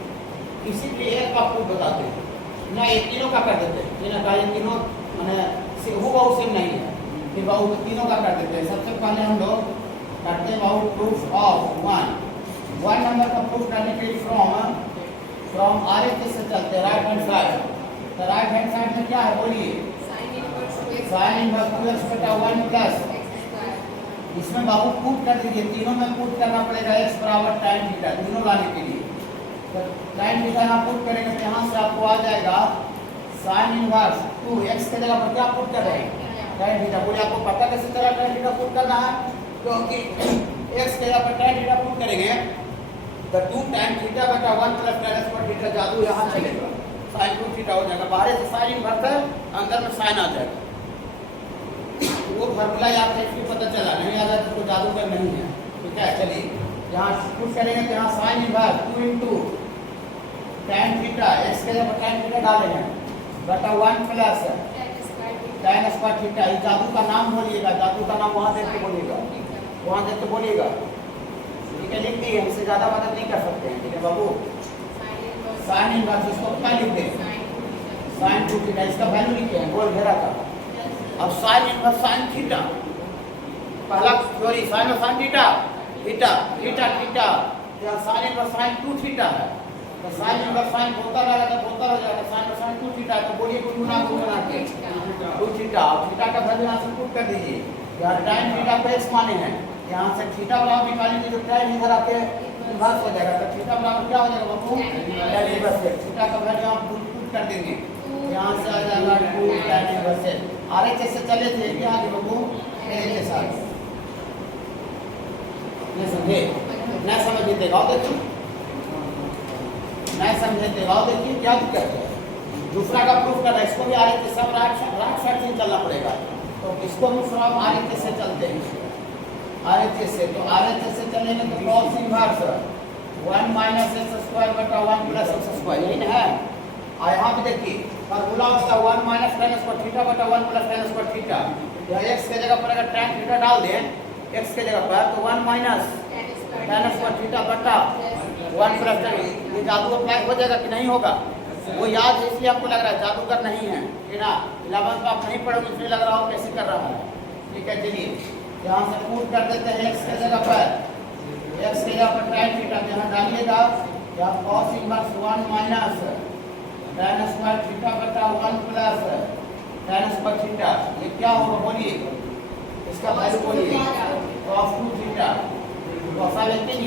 किसी भी एक का प्रूफ बताते हैं ना, ये तीनों का कर देते हैं, ये ना ये तीनों माने हुआ सेम नहीं है, फिर बाबू तीनों का कर देते हैं। सबसे पहले हम लोग करते हैं बाबू प्रूफ ऑफ 1 नंबर का प्रूफ करने के लिए फ्रॉम RHS से चलते हैं राइट हैंड साइड। तो राइट हैंड साइड में क्या है बोलिए, sin इनवर्स 2x बटा 1 प्लस इसमें बाबू पुट कर दीजिए, तीनों में पुट करना पड़ेगा x बराबर tan थीटा, तीनों लाने के लिए। तो tan थीटा यहाँ पुट करेंगे तो यहाँ से आपको आ जाएगा sin इनवर्स 2x के जगह पर क्या पुट कर रहे हैं tan थीटा। बोलिए आपको पता कैसे चला tan थीटा पुट करना है, क्योंकि x के जगह पर tan थीटा पुट करेंगे तो 2 tan थीटा बटा 1 प्लस tan स्क्वायर थीटा जादू यहाँ चलेगा, sin 2 थीटा हो जाएगा, बाहर से sin इनवर्स है अंदर में sin आ जाएगा। वो फार्मूला याद है, इसलिए पता चला, नहीं याद है तो जादूगर नहीं है। ठीक है चलिए यहाँ पुट करेंगे तो यहाँ sin inverse 2 into tan theta x के जगह tan थीटा डालेंगे बटा 1 प्लस tan स्क्वायर थीटा। ये जादू का नाम बोलिएगा, जादू का नाम वहाँ देख के बोलिएगा, वहाँ देख के बोलिएगा। ठीक है लिख दिए, हमसे ज़्यादा मदद नहीं कर सकते हैं। ठीक है बाबू sin इनवर्स इसको क्या लिख दें sin 2 थीटा, इसका वैल्यू लिखे हैं गोल घेरा का। अब sin इनवर्स sin थीटा, पहला थ्योरी sin और sin theta theta theta theta, यहाँ sin इनवर्स sin 2 थीटा है तो sin इनवर्स sin होता रहेगा तो होता रह जाएगा, sin और sin 2 थीटा तो बोलिए गुणा के 2 थीटा। अब थीटा का वैल्यू यहाँ से पुट कर दीजिए, यहाँ tan थीटा को x माने हैं, यहाँ से थीटा बराबर निकालेंगे तो tan इधर आके इनवर्स हो जाएगा, तो थीटा बराबर क्या हो जाएगा बाबू tan इनवर्स। थीटा का वैल्यू हम पुट कर देंगे, यहाँ से आ जाएगा 2 tan इनवर्स। RHS से चले थे क्या आगे बाबू के साथ नहीं समझे, नहीं समझे गाँव देखिए, नहीं समझे गाँव देखिए क्या दिक्कत है। दूसरा का प्रूफ करना है, इसको भी RHS सब राइट साइड से चलना पड़ेगा, तो इसको भी फ्रॉम RHS से चलते हैं RHS से। तो RHS से चलेंगे तो cos inverse 1 minus x square बटा 1 प्लस x स्क्वायर, यही ना है। और यहाँ पे देखिए फार्मूला उसका 1 माइनस tan स्क्वायर थीटा बटा 1 प्लस tan स्क्वायर थीटा। यहाँ x के जगह पर अगर tan थीटा डाल दें x के जगह पर तो 1 माइनस tan स्क्वायर थीटा बटा 1 प्लस tan, ये जादू अप्लाई हो जाएगा कि नहीं होगा, वो याद है इसलिए आपको लग रहा है, जादूगर नहीं है कि ना 11th में आप नहीं पढ़ोगे इसलिए लग रहा हो कैसे कर रहा है। ठीक है चलिए यहाँ से पुट कर देते हैं x के जगह पर tan थीटा यहाँ डालिएगा, यहाँ cos inverse 1 minus tan square theta बटा 1 प्लस tan स्क्वायर थीटा। ये क्या होगा बोलिए, इसका वैल्यू बोलिए cos 2 थीटा, कौसा लेकिन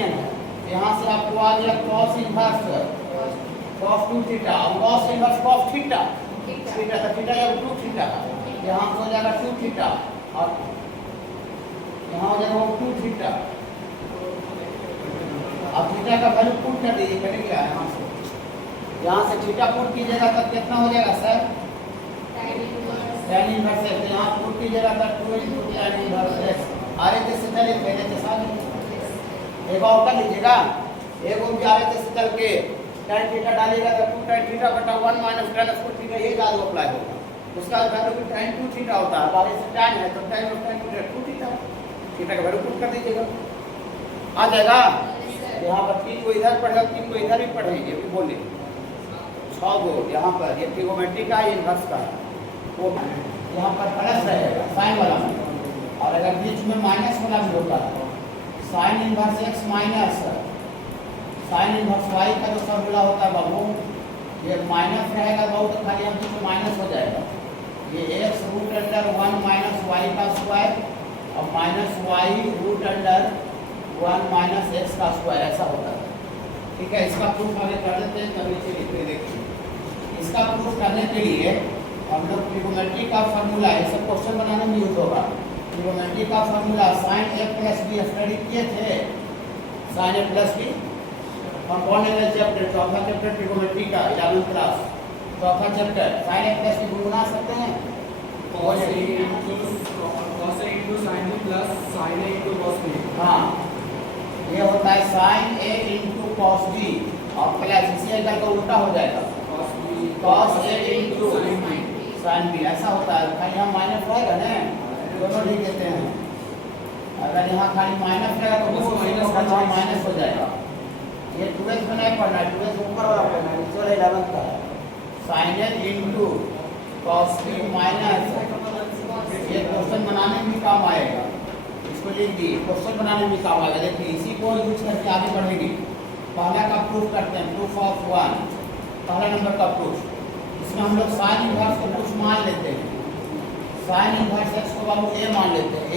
यहाँ से आपको आ गया cos इनवर्स cos 2 थीटा, और cos inverse cos theta theta तो थीटा जब 2 थीटा यहाँ हो जाएगा 2 थीटा और यहाँ हो जाएगा 2 थीटा। अब थीटा का वैल्यू पुट कर दीजिए, करेंगे यहाँ से थीटा पुट कीजिएगा तब कितना हो जाएगा सर tan इनवर्स x, यहाँ पुट कीजिएगा तब 2 into tan inverse x। RHS से चले पहले के साथ एक और कर लीजिएगा, एक और भी RHS से चल के tan थीटा डालिएगा तो 2 tan थीटा बटा 1 माइनस tan स्क्वायर थीटा, ये जादू अप्लाई होगा। उसका वैल्यू भी tan 2 थीटा होता है, बाहर से tan है तो tan और tan 2 थीटा, थीटा का वैल्यू पुट कर दीजिएगा आ जाएगा। यहाँ पर 3 को इधर पढ़ेगा 3 को इधर भी पढ़ेंगे, भी बोले 6 गो यहाँ पर, ये ट्रिगोमेट्री का इनवर्स का है, वो यहाँ पर प्लस रहेगा साइन वाला में, और अगर बीच में माइनस वाला भी होता है sine inverse x minus sine inverse y का जो फॉर्मूला होता है बाबू, ये माइनस रहेगा बाबू तो खाली हम बीच में माइनस हो जाएगा, ये x root under 1 minus y का स्क्वायर और minus y root under 1 minus x का स्क्वायर, ऐसा होता है। ठीक है इसका प्रूफ आगे कर देते हैं, तभी से लिखते देखिए। इसका प्रूफ करने के लिए हम लोग ट्रिगोमेट्री का फार्मूला, ये सब क्वेश्चन बनाने में यूज होगा। ट्रिगोमेट्री का formula sin a plus B study किए थे, sin a प्लस बी हम कौन है चैप्टर चौथा चैप्टर ट्रिगोमेट्री का 11th क्लास चौथा chapter sin a plus B बना सकते हैं cos a into sin b plus sin a into cos b। हाँ ये होता है sign A into cos B और प्लस इसी एंगल का उल्टा हो जाएगा cos A into sine B, ऐसा होता है। खाली यहाँ माइनस रहेगा ना, दोनों लिख देते हैं। अगर यहाँ खाली माइनस रहेगा तो माइनस हो जाएगा। ये 2x में नहीं पढ़ना है, 2x ऊपर वाला पढ़ना है, नीचे वाला 11 का है। Sign A into cos B minus, ये क्वेश्चन बनाने में काम आएगा, इसको लिख दिए, क्वेश्चन बनाने में काम आएगा। देखिए इसी को यूज करके आगे बढ़ेंगे। पहला का प्रूफ करते हैं, प्रूफ ऑफ 1, पहला नंबर का प्रूफ। इसमें हम लोग साइन इनवर्स को कुछ मान लेते हैं। साइन इनवर्स एक्स को बाबू ए मान लेते हैं, ए।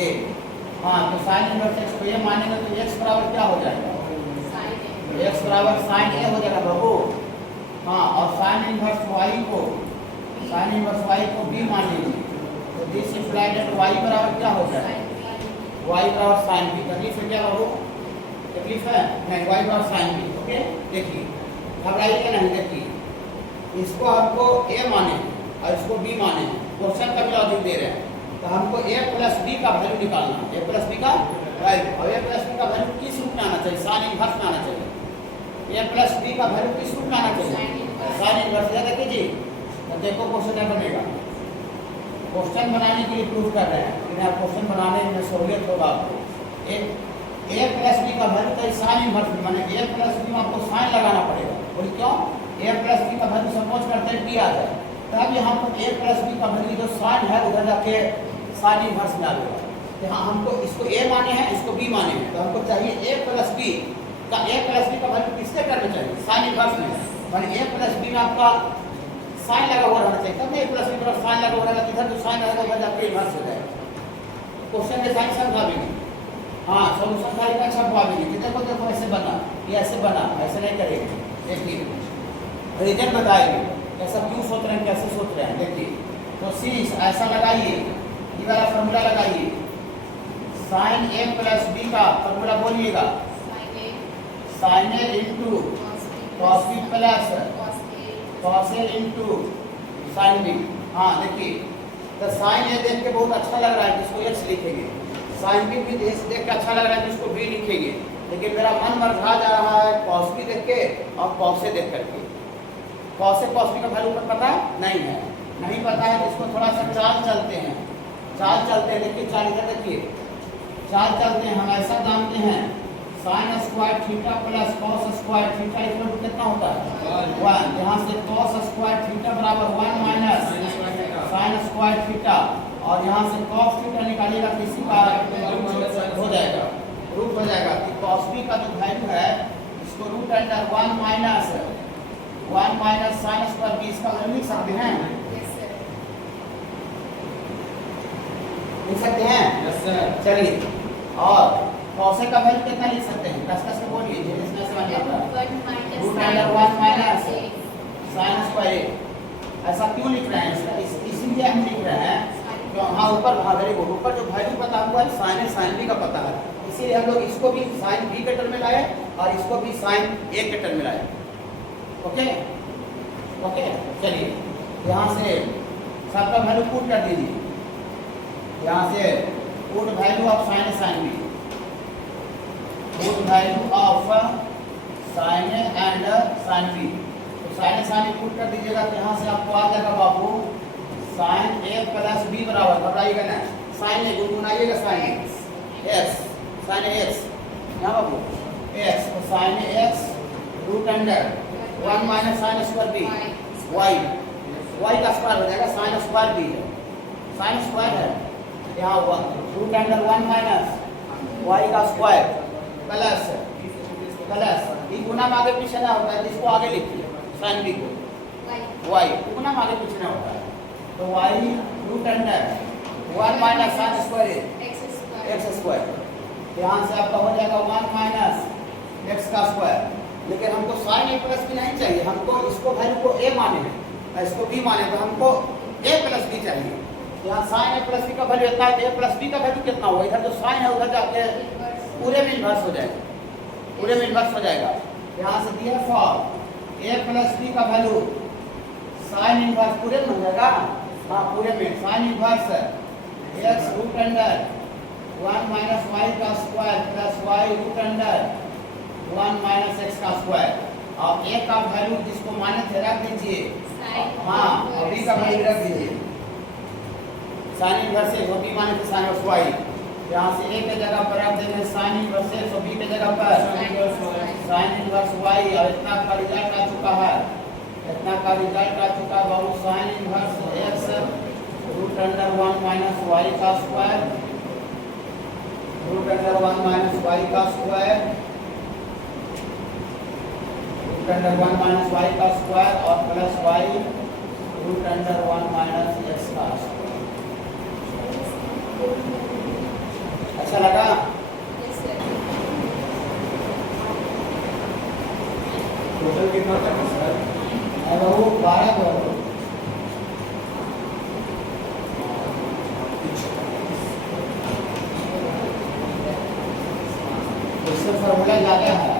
हाँ, तो साइन इनवर्स एक्स को ए मानेंगे तो एक्स बराबर क्या हो जाएगा, एक्स बराबर साइन ए हो जाएगा बाबू। हाँ, और साइन इनवर्स वाई को, साइन इनवर्स वाई को बी मान लीजिए, तो दिस इम्प्लाइड दैट वाई बराबर क्या हो जाएगा, वाई बराबर साइन बी। तकलीफ है क्या बाबू, तकलीफ है नहीं, वाई बराबर साइन बी। ओके, देखिए घबराइए नहीं। देखिए इसको हमको ए माने और इसको बी माने, क्वेश्चन का भी लॉजिक दे रहे हैं, तो हमको ए प्लस बी का वैल्यू निकालना है, ए प्लस बी का वैल्यू। और ए प्लस बी का वैल्यू किस रूप में आना चाहिए, साइन इनवर्स में आना चाहिए। ए प्लस बी का वैल्यू किस रूप में आना चाहिए, साइन इनवर्स। या देखिए जी, तो देखो क्वेश्चन क्या बनेगा। क्वेश्चन बनाने के लिए प्रूफ कर रहे हैं, लेकिन क्वेश्चन बनाने में सहूलियत होगा आपको। ए प्लस बी का वैल्यू तो साइन इनवर्स में, माने ए प्लस बी में आपको साइन लगाना पड़ेगा। बोलिए क्यों, ए प्लस बी का वैल्यू सपोज करते हैं बी आ जाए, तब यहाँ पर ए प्लस बी का वैल्यू जो साइन है उधर जाके साइन इनवर्स में आ जाएगा। यहाँ हमको इसको ए माने हैं, इसको बी माने हैं, तो हमको चाहिए ए प्लस बी का, ए प्लस बी का वैल्यू किसके टर्म में चाहिए, साइन इनवर्स में। माने ए प्लस बी में आपका साइन लगा हुआ रहना चाहिए, तब ए प्लस बी पर साइन लगा हुआ रहेगा, इधर जो साइन रहेगा उधर जाके इनवर्स हो जाएगा। क्वेश्चन के साइन समझाएंगे। हाँ, सॉल्यूशन का अच्छा भावेंगे कि देखो देखो ऐसे बना, ये ऐसे बना, ऐसे नहीं करेंगे। देखिए रीजन बताएंगे ऐसा क्यों सोच रहे हैं, कैसे सोच रहे हैं। देखिए तो सी ऐसा लगाइए, ये वाला फॉर्मूला लगाइए, साइन ए प्लस बी का फॉर्मूला बोलिएगा, sine A into cos B plus cos A into sine B. हाँ देखिए, तो साइन ए देख के बहुत अच्छा लग रहा है जिसको एक्स लिखेंगे, साइन बी भी देख के अच्छा लग रहा है जिसको बी लिखेंगे, लेकिन मेरा मन मरझा जा रहा है कॉस बी देख के और कॉस ए देख करके। कॉस ए कॉस बी का वैल्यू पर पता नहीं है, नहीं पता है तो इसको थोड़ा सा चाल चलते हैं, चाल चलते हैं। देखिए चाल इधर देखिए, चाल चलते हैं। हम ऐसा जानते हैं sine square theta plus cos square theta equal to कितना होता है 1। यहाँ से कॉस स्क्वायर थीटा बराबर 1 माइनस साइन स्क्वायर थीटा, और यहाँ से कॉस थीटा निकालिएगा किसी का हो जाएगा, रूट हो जाएगा कि कॉस बी का जो वैल्यू है इसको root under 1 minus sine square B, इसका वैल्यू लिख सकते हैं, लिख सकते हैं। Yes sir. चलिए, और कॉस ए का वैल्यू कितना लिख सकते हैं, कस के बोलिए, इसमें समझ आता है। Root under 1 minus sine square, ऐसा क्यों लिख रहे हैं, इसीलिए हम लिख रहे हैं। हाँ ऊपर, हाँ वेरी गुड, ऊपर जो वैल्यू पता हुआ है साइन ए साइन बी का पता है, इसीलिए हम लोग इसको भी साइन बी के टर्म में लाए और इसको भी साइन ए के टर्म में लाए। ओके ओके, चलिए यहाँ से सबका वैल्यू पुट कर दीजिए, यहाँ से put value of sine A sine B, put value of sine A and sine B. तो sine A sine B put कर दीजिएगा, तो यहाँ से आपको आ जाएगा बाबू साइन ए प्लस बी बराबर, घबराइएगा ना, साइन ए गुनगुनाइएगा, साइन एक्स, साइन एक्स यहाँ बाबू एक्स, तो sine x root under 1 minus sine square B y, y का स्क्वायर हो जाएगा, साइन स्क्वायर बी है, साइन स्क्वायर है यहाँ रूट अंडर 1 माइनस वाई का स्क्वायर प्लस ये गुना में आगे पीछे ना होता है, इसको आगे लिखिए साइन बी को वाई, गुना में आगे पीछे ना होता है, तो Y root under 1 minus sine square X square, यहाँ से आपका हो जाएगा 1 माइनस एक्स का स्क्वायर। लेकिन हमको साइन ए प्लस बी नहीं चाहिए, हमको इसको वैल्यू को ए माने हैं, इसको बी माने, तो हमको ए प्लस बी चाहिए। यहाँ साइन ए प्लस बी का वैल्यू इतना है, ए प्लस बी का वैल्यू कितना होगा, इधर जो साइन है उधर जाके पूरे में इन्वर्स हो जाएगा, पूरे में इन्वर्स हो जाएगा। यहाँ से दिया फॉर ए प्लस बी का वैल्यू साइन इन्वर्स पूरे में हो जाएगा, हाँ पूरे में sine inverse x root under 1 minus y का square plus y root under 1 minus x का स्क्वायर। अब ए का वैल्यू जिसको माने थे रख दीजिए, हाँ और बी का वैल्यू रख दीजिए। साइन इनवर्स बी माने थे साइन ऑफ वाई, यहाँ से ए के जगह पर रख देंगे साइन इनवर्स बी के जगह पर साइन इनवर्स वाई। और इतना का रिजल्ट आ चुका है, इतना का रिजल्ट आ चुका है बाबू, sine inverse x root under 1 minus y का square, root under 1 minus y का square, root under 1 minus y का स्क्वायर और plus y root under 1 minus x का स्क्वायर। अच्छा लगा? टोटल कितना तक है सर? अब वो 12 करो। इससे फॉर्मूला ज़्यादा है,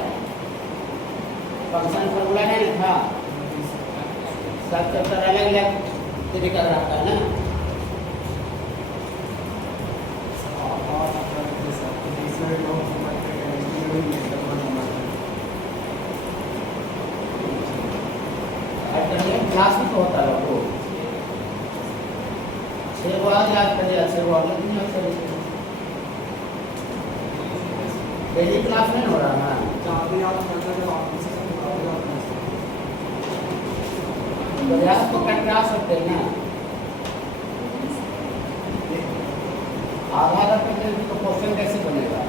फंक्शन फॉर्मूला नहीं लिखा, सब चैप्टर अलग अलग तरीका रहता है ना। क्लास में तो होता है वो 6 को आज याद करिए, 6 को अलग नहीं हो सकते। डेली क्लास में हो रहा है ना, तो याद को कटरा सकते हैं ना। आधा करके तो क्वेश्चन कैसे बनेगा?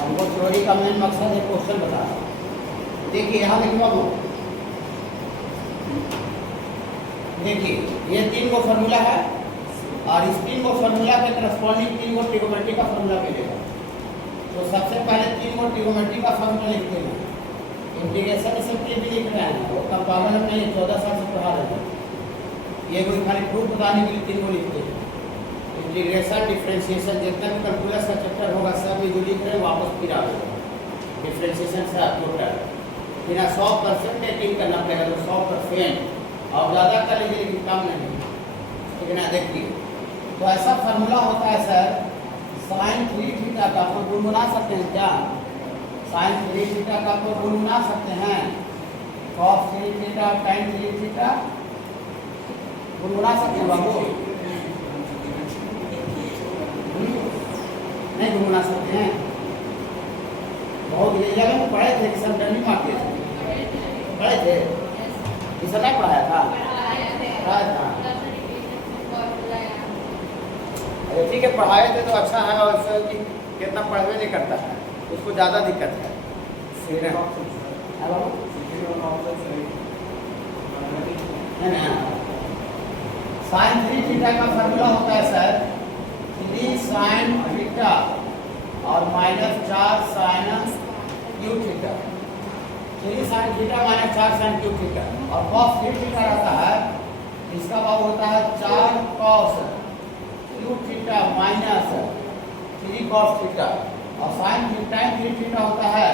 हमको थ्योरी का मेन मकसद है क्वेश्चन बताना। देखिए यहाँ लिखवा दो, देखिए ये 3 को फॉर्मूला है और इस 3 को फॉर्मूला के करस्पॉन्डिंग 3 को ट्रिगोनोमेट्री का फॉर्मूला मिलेगा। तो सबसे पहले 3 को ट्रिगोनोमेट्री का फॉर्मूला लिखते हैं, इंटीग्रेशन से भी लिख रहे हैं, वो कम पागल हम नहीं 14 साल से पढ़ा रहे हैं। ये कोई खाली प्रूफ बताने के लिए 3 को लिखते हैं। इंटीग्रेशन डिफ्रेंशिएशन जितना भी कैलकुलस का चैप्टर होगा सब ये जो लिख रहे हैं वापस फिर आएगा। डिफ्रेंशिएशन से टोटल बिना 100% टेकिंग करना पड़ेगा, तो 100% और ज़्यादा कर लीजिए लेकिन कम नहीं, ठीक है। देखिए तो ऐसा फार्मूला होता है सर, साइन 3 थीटा का आपको गुण बना सकते हैं क्या? साइन 3 थीटा का आपको गुण बना सकते हैं, कॉस 3 थीटा टाइन 3 थीटा गुण बना सकते हैं बाबू? नहीं गुण बना सकते हैं। बहुत ये जगह में पढ़े थे कि सब डंडी मारते थे, पढ़े थे इसे नहीं पढ़ाया था? पढ़ाया था। अरे ठीक है पढ़ाए थे तो अच्छा है, और उससे कि कितना पढ़वे नहीं करता है उसको ज़्यादा दिक्कत है। साइन 3 थीटा का फार्मूला होता है सर 3 साइन थीटा और minus 4 sine cube theta. 3 sine theta minus 4 sine cube theta और कॉस 3 थीटा रहता है, इसका भाव होता है 4 cos cube theta minus 3 cos theta. और साइन टाइन 3 थीटा होता है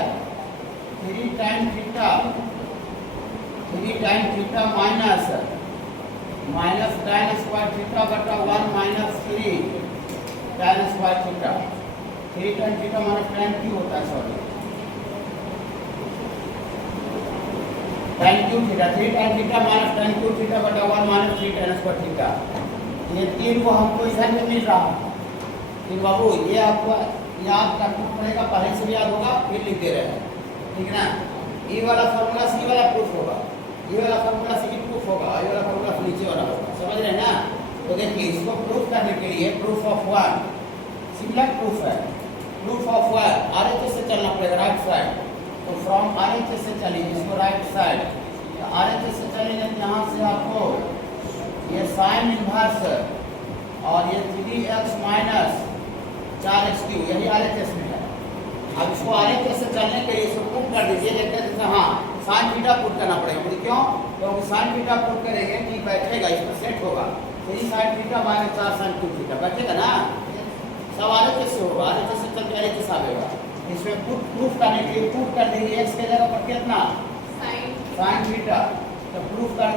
3 tan theta minus tan square theta बटा 1 माइनस 3 टाइन square theta. 3 tan theta minus टाइन क्यू होता है, सॉरी टाइन Q theta, 3 tan theta minus टाइन क्यू थीटा बटा 1 माइनस 3 टाइन स्क्वायर थीटा। ये 3 को हमको इधर में मिल रहा है, फिर बाबू ये आपको याद करना पड़ेगा, पहले से याद होगा फिर लिखते रहे, ठीक है ना। ये वाला फार्मूला सी वाला प्रूफ होगा, ये वाला फार्मूला सी की प्रूफ होगा, ये वाला फार्मूला नीचे वाला होगा, समझ रहे हैं ना। तो देखिए इसको प्रूफ करने के लिए प्रूफ ऑफ 1 सिंगल प्रूफ है, प्रूफ ऑफ 1 आरएचएस से चलना पड़ेगा राइट साइड। तो फ्रॉम आरएचएस से चलिए इसको राइट साइड, तो आरएचएस से चलेंगे यहाँ से आपको ये साइन इनवर्स और ये 3x माइनस 4x क्यू यही आरएचएस में है। अब इसको आरएचएस से चलने के लिए इसको पुट कर दीजिए, देखते जैसे हाँ साइन थीटा पुट करना पड़ेगा, मुझे क्यों? क्योंकि साइन थीटा पुट करेंगे कि बैठेगा, इस पर सेट होगा 3 sine theta minus 4 sine cube theta बैठेगा ना, सब आरएचएस से होगा, आरएचएस से चल के आरएचएस आएगा। इसमें प्रूफ करने के लिए पुट कर देंगे x के जगह पर कितना साइन थीटा, तो प्रूफ कर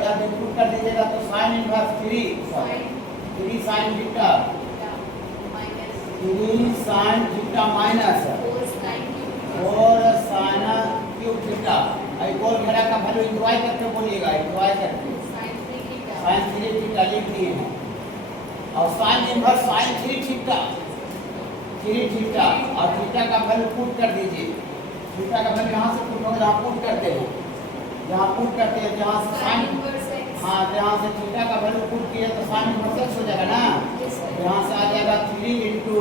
दीजिएगा तो sine inverse 3 sine theta 3 sine theta minus 4 sine value enjoy करके बोलिएगा, इंजॉय करके साइन 3 थीटा लिख दिए हैं और साइन इनवर्स साइन 3 थीटा और थीटा का वैल्यू पुट कर दीजिए। थीटा का वैल्यू यहाँ से पुट होगा, जहाँ पुट करते हैं, जहाँ पुट करते हैं, जहाँ से साइन, हाँ जहाँ से थीटा का वैल्यू पुट किया तो साइन इनवर्स एक्स हो जाएगा ना, यहाँ से आ जाएगा 3 इंटू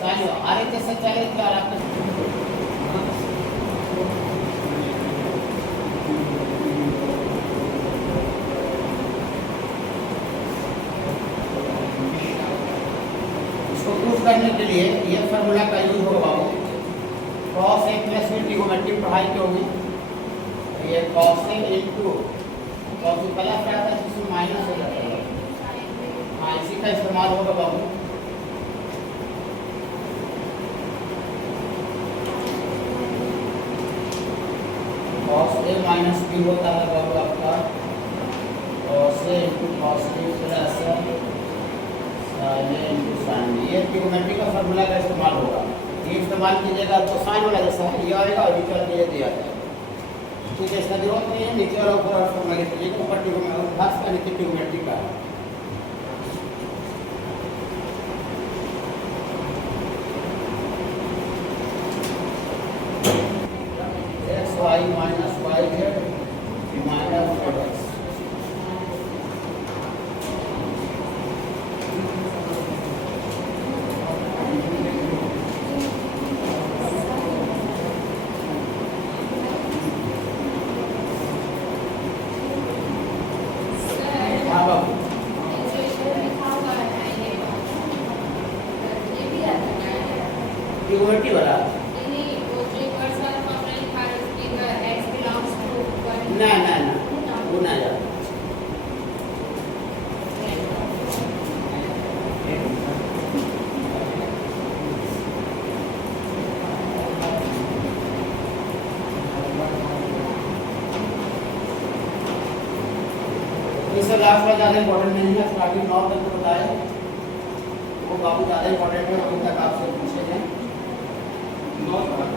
साइन। आगे कैसे चले क्या आपके करने के लिए ये फार्मूला का यूज होगा बाबू। cos a plus b trigonometric पढ़ाई की होगी, ये cos a into cos a plus क्या आता है जिसमें माइनस हो जाता है, हाँ इसी का इस्तेमाल होगा बाबू। cos a माइनस b होता है बाबू आपका cos a into cos b plus ये ट्रिगोनोमेट्री का फार्मूला का इस्तेमाल होगा। ये इस्तेमाल कीजिएगा तो साइन वाला जैसा ये आएगा और नीचे वाला ये दिया जाएगा। ठीक है, इसका जरूरत नहीं है नीचे वाला ऊपर फार्मूला लिख लीजिएगा, ऊपर ट्रिगोनोमेट्री खास का नीचे ट्रिगोनोमेट्री का X Y minus Y Z minus Z X. Trigonometry वाला ना वो ना जाता। इससे लास्ट वाला ज़्यादा इम्पोर्टेंट नहीं है, स्टार्टिंग 9 तक तो बताया वो बाबू ज़्यादा इम्पोर्टेंट है, अभी तक आपसे पूछेंगे 9 तक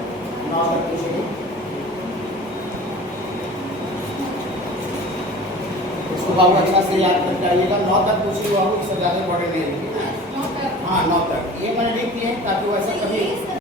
पूछेंगे। इसको बाबू अच्छा से याद करके आइएगा, 9 तक पूछिए बाबू, इससे ज़्यादा इम्पोर्टेंट नहीं है। हाँ 9 तक ये मैंने लिख दिए ताकि वैसे कभी